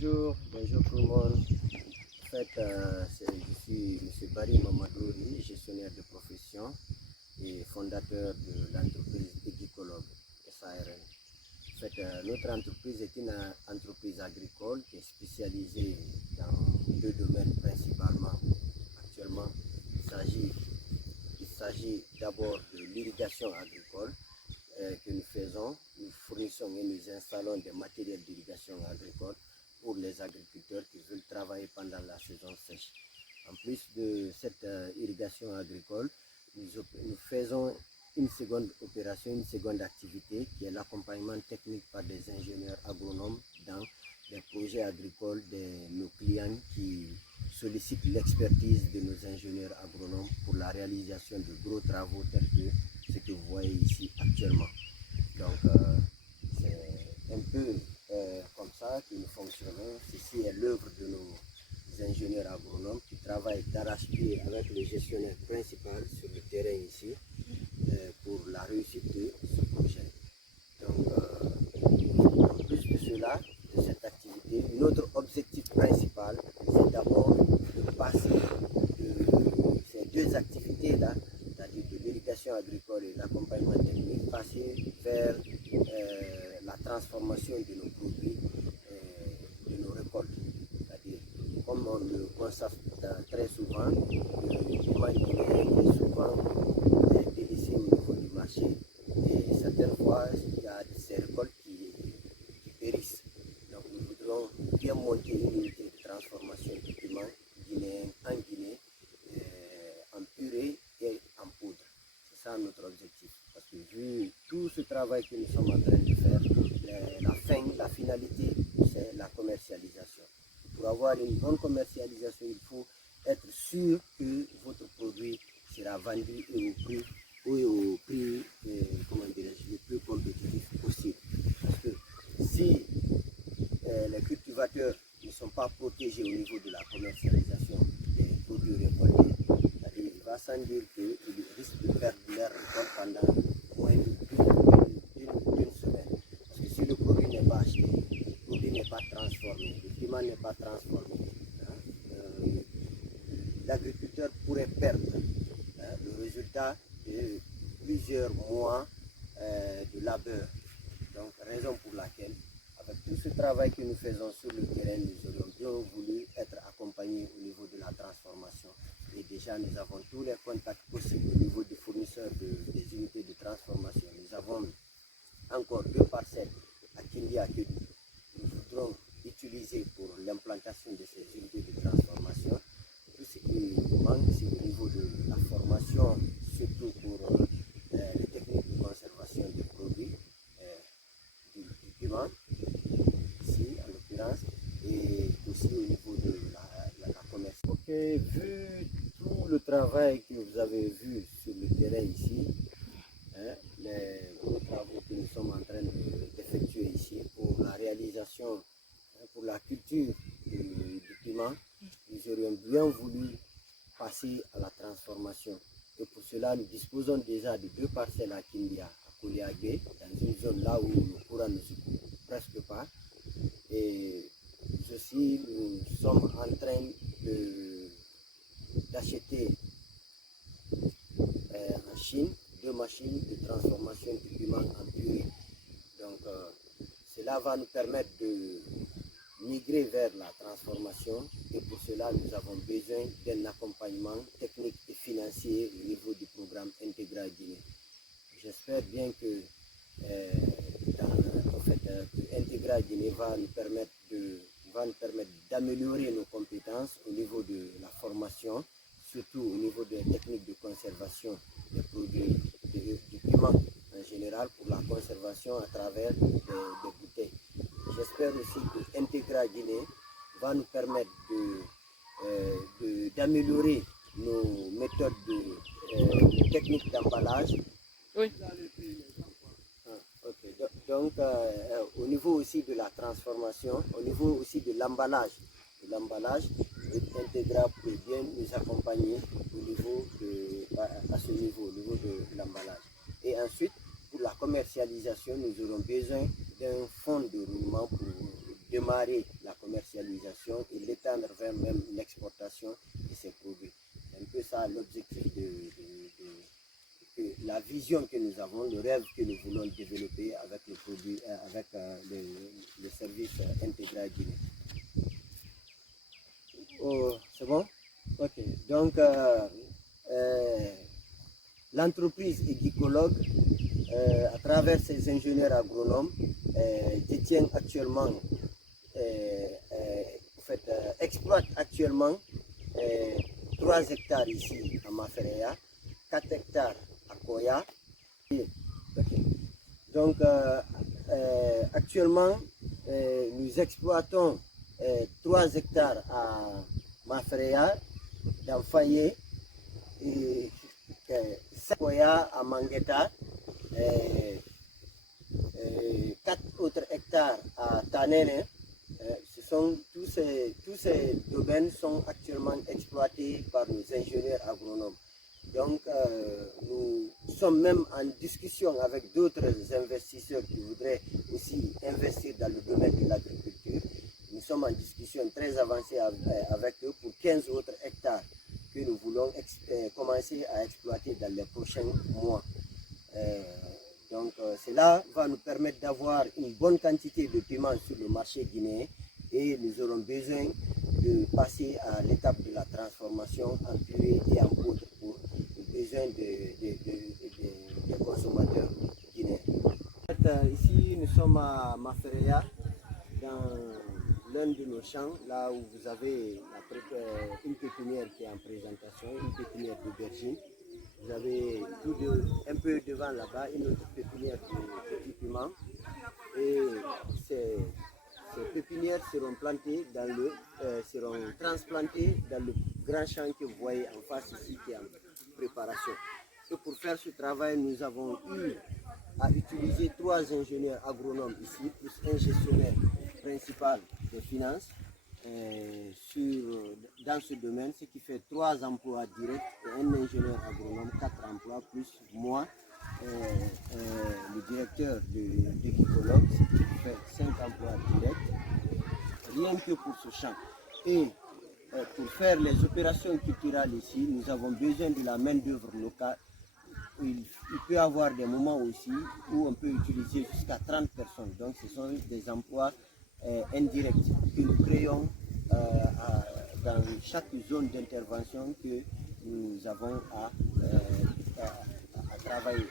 bonjour tout le monde. En fait, je suis M. Barry Mamadouri, gestionnaire de profession et fondateur de l'entreprise Éducologue SARL. En fait, notre entreprise est une entreprise agricole qui est spécialisée dans deux domaines principalement. Actuellement, il s'agit d'abord de l'irrigation agricole que nous faisons. Nous fournissons et nous installons des matériels d'irrigation agricole pour les agriculteurs qui veulent travailler pendant la saison sèche. En plus de cette irrigation agricole, nous faisons une seconde opération, une seconde activité qui est l'accompagnement technique par des ingénieurs agronomes dans les projets agricoles de nos clients qui sollicitent l'expertise de nos ingénieurs agronomes pour la réalisation de gros travaux tels que ce que vous voyez ici actuellement. Donc c'est un peu comme ça que nous fonctionnons. Ceci est l'œuvre de nos ingénieurs agronomes qui travaillent d'arrache-pied avec le gestionnaire principal sur le terrain ici pour la réussite de ce projet. Donc en plus de cela, de cette activité, notre objectif principal, c'est d'abord de passer de ces deux activités-là, c'est-à-dire de l'irrigation agricole et l'accompagnement technique, passer vers la transformation de nos produits, de nos récoltes. C'est-à-dire, comme on le constate très souvent, le climat est souvent délaissé au niveau du marché. Et certaines fois, il y a ces récoltes qui périssent. Donc nous voudrons bien monter une unité de transformation du piment guinéen en Guinée, en purée et en poudre. C'est ça notre objectif. Parce que vu tout ce travail que nous sommes en train de faire, la finalité, c'est la commercialisation. Pour avoir une bonne commercialisation, il faut être sûr que votre produit sera vendu au prix le plus compétitif possible. Parce que si les cultivateurs ne sont pas protégés au niveau de la commercialisation des produits récoltés, il va sans dire qu'ils risquent de perdre leur récolte pendant moins d'une semaine. Parce que si le produit n'est pas acheté, le produit n'est pas transformé, le piment n'est pas transformé, l'agriculteur pourrait perdre le résultat de plusieurs mois de labeur. Donc, raison pour laquelle, avec tout ce travail que nous faisons sur le terrain, nous aurions bien voulu être accompagnés au niveau de la transformation. Et déjà, nous avons tous les contacts possibles au niveau des fournisseurs des unités de transformation. Nous avons encore 2 parcelles à Kindia que nous voudrons utiliser pour l'implantation de ces unités de transformation. Tout ce qui manque, c'est au niveau de la formation, surtout pour les techniques de conservation des produits du piment, ici en l'occurrence, et aussi au niveau de la commerce. Ok, vu tout le travail que vous avez vu sur le terrain ici, les gros travaux que nous sommes en train d'effectuer ici pour la réalisation, pour la culture du piment, nous aurions bien voulu passer à la transformation. Et pour cela, nous disposons déjà de 2 parcelles à Kindia, à Koliagé, dans une zone là où le courant ne se coupe presque pas. Et aussi, nous sommes en train d'acheter en Chine 2 machines de transformation du piment en purée. Donc, cela va nous permettre de migrer vers la transformation et pour cela nous avons besoin d'un accompagnement technique et financier au niveau du programme Intégral Guinée. J'espère bien que Intégral Guinée va nous permettre d'améliorer nos compétences au niveau de la formation, surtout au niveau des techniques de conservation des produits du piment en général pour la conservation à travers des bouteilles. J'espère aussi que Intégral Guinée va nous permettre d'améliorer nos méthodes de techniques d'emballage. Oui. Donc, au niveau aussi de la transformation, au niveau aussi de l'emballage, Intégral peut bien nous accompagner à ce niveau, au niveau de l'emballage. Et ensuite, pour la commercialisation, nous aurons besoin d'un fonds de roulement pour démarrer la commercialisation et l'étendre vers même l'exportation de ces produits. C'est un peu ça l'objectif la vision que nous avons, le rêve que nous voulons développer avec le produit, avec le service intégral guinéen. Oh, c'est bon? Ok. Donc, l'entreprise éducologue, à travers ses ingénieurs agronomes, détient actuellement, exploite actuellement 3 hectares ici à Mafereya, 4 hectares à Koya. Okay. Donc, actuellement, nous exploitons 3 hectares à Mafereya, dans Fayé, et 5 Koya à Mangueta, 4 autres hectares à Tanene. Tous ces domaines sont actuellement exploités par nos ingénieurs agronomes. Donc, nous sommes même en discussion avec d'autres investisseurs qui voudraient aussi investir dans le domaine de l'agriculture. Nous sommes en discussion très avancée avec eux pour 15 autres hectares que nous voulons commencer à exploiter dans les prochains mois. Donc, cela va nous permettre d'avoir une bonne quantité de piments sur le marché guinéen et nous aurons besoin de passer à l'étape de la transformation en purée et en poudre pour les besoins des consommateurs guinéens. Ici, nous sommes à Mafereya, dans l'un de nos champs, là où vous avez une pépinière qui est en présentation, une pépinière d'aubergine. Vous avez un peu devant là-bas une autre pépinière de petits piments. Et ces pépinières seront transplantées dans le grand champ que vous voyez en face ici qui est en préparation. Et pour faire ce travail, nous avons eu à utiliser 3 ingénieurs agronomes ici, plus un gestionnaire principal des finances dans ce domaine, ce qui fait 3 emplois directs et un ingénieur agronome, 4 emplois, plus moi, le directeur de l'écologue, ce qui fait 5 emplois directs, rien que pour ce champ. Et pour faire les opérations culturelles ici, nous avons besoin de la main-d'œuvre locale. Il peut y avoir des moments aussi où on peut utiliser jusqu'à 30 personnes. Donc ce sont des emplois indirects que nous créons dans chaque zone d'intervention que nous avons à travailler.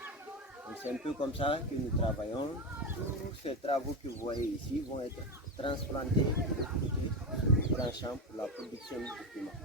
C'est un peu comme ça que nous travaillons. Tous ces travaux que vous voyez ici vont être transplantés et recrutés sur le grand champ pour la production de piments.